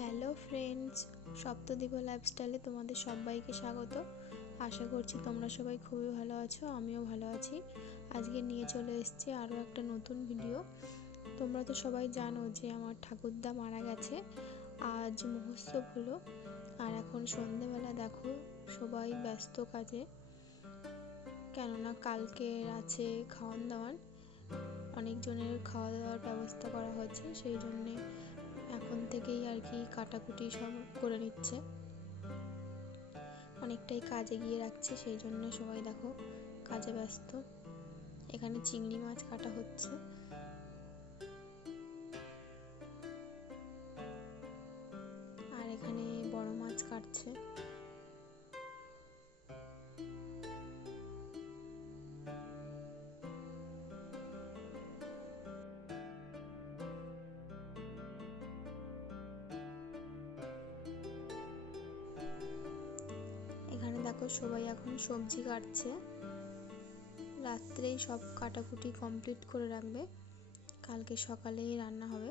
Hello friends, Saptadwip লাইফস্টাইলে তোমাদের সবাইকে স্বাগত। আশা করছি তোমরা সবাই খুবই ভালো আছো, আমিও ভালো আছি। আজকে নিয়ে চলে এসেছি আরও একটা নতুন ভিডিও। তোমরা তো সবাই জানো যে আমার ঠাকুরদা মারা গেছে। আজ মহোৎসব হলো, আর এখন সন্ধেবেলা দেখো সবাই ব্যস্ত কাজে, কেননা কালকের আছে খাওয়ান দাওয়ান। অনেকজনের খাওয়া দাওয়ার ব্যবস্থা করা হয়েছে, সেই জন্যে এখন থেকেই আর কি কাটাকুটি সব করে নিচ্ছে, অনেকটাই কাজে গিয়ে রাখছে, সেই জন্য সবাই দেখো কাজে ব্যস্ত। এখানে চিংড়ি মাছ কাটা হচ্ছে, আর এখানে বড় মাছ কাটছে। এখানে দেখো সবাই এখন সবজি কাটছে, রাত্রেই সব কাটাকুটি কমপ্লিট করে রাখবে, কালকে সকালেই রান্না হবে।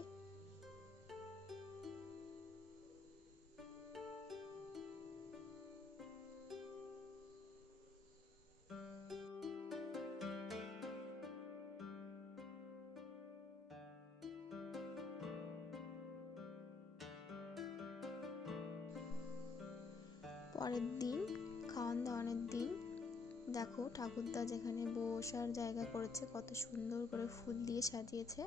পরের দিন খাওয়ান দাওয়ানের দিন দেখো ঠাকুরদা যেখানে বসার জায়গা করেছে, কত সুন্দর করে ফুল দিয়ে সাজিয়েছে।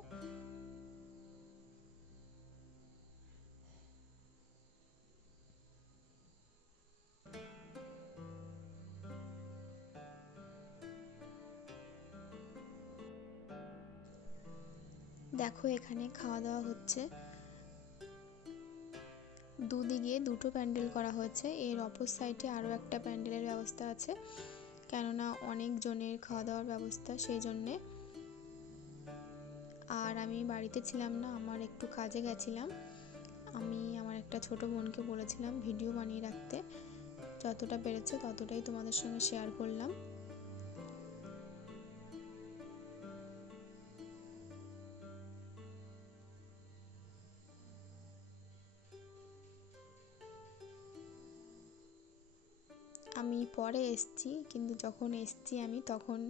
দেখো এখানে খাওয়া দাওয়া হচ্ছে, দুদিকে দুটো প্যান্ডেল করা হয়েছে, এর অপর সাইডে আরও একটা প্যান্ডেলের ব্যবস্থা আছে, কেননা অনেক জনের খাওয়া দাওয়ার ব্যবস্থা, সেই জন্যে। আর আমি বাড়িতে ছিলাম না, আমার একটু কাজে গেছিলাম। আমি আমার একটা ছোট বোনকে বলেছিলাম ভিডিও বানিয়ে রাখতে, যতটা পেরেছে ততটাই তোমাদের সঙ্গে শেয়ার করলাম। আমি পরে এসছি, কিন্তু যখন এসছি আমি তখন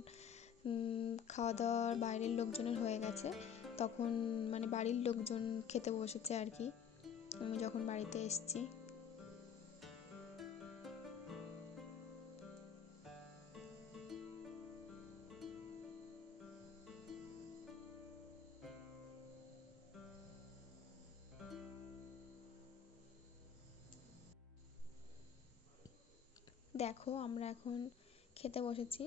খাওয়া দাওয়ার বাইরের লোকজনের হয়ে গেছে, তখন মানে বাড়ির লোকজন খেতে বসেছে আর কি, আমি যখন বাড়িতে এসছি। দেখো আমরা এখন খেতে বসেছি,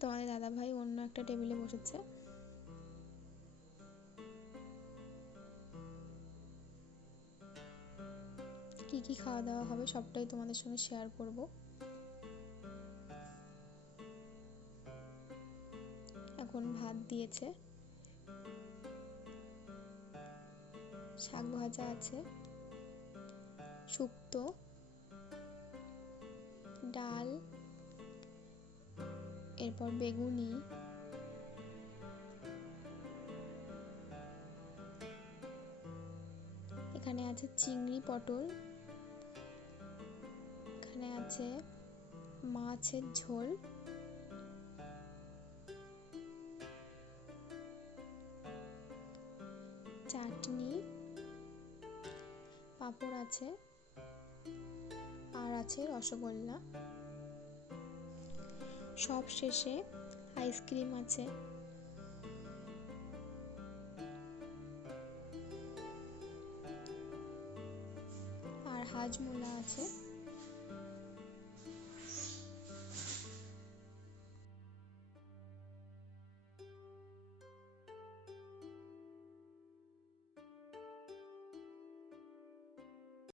তোমাদের দাদাভাই অন্য একটা টেবিলে বসেছে। কি কি খাওয়া দাওয়া হবে সবটাই তোমাদের সঙ্গে শেয়ার করব। এখন ভাত দিয়েছে, শাক ভাজা আছে, শুক্তো, ডাল, এরপর বেগুনি, এখানে আছে চিংড়ি পটল, এখানে আছে মাছের ঝোল, চাটনি, পাঁপড় আছে, আর আছে রসগোল্লা। সব শেষে আইসক্রিম আছে। আর হাজমোলা আছে।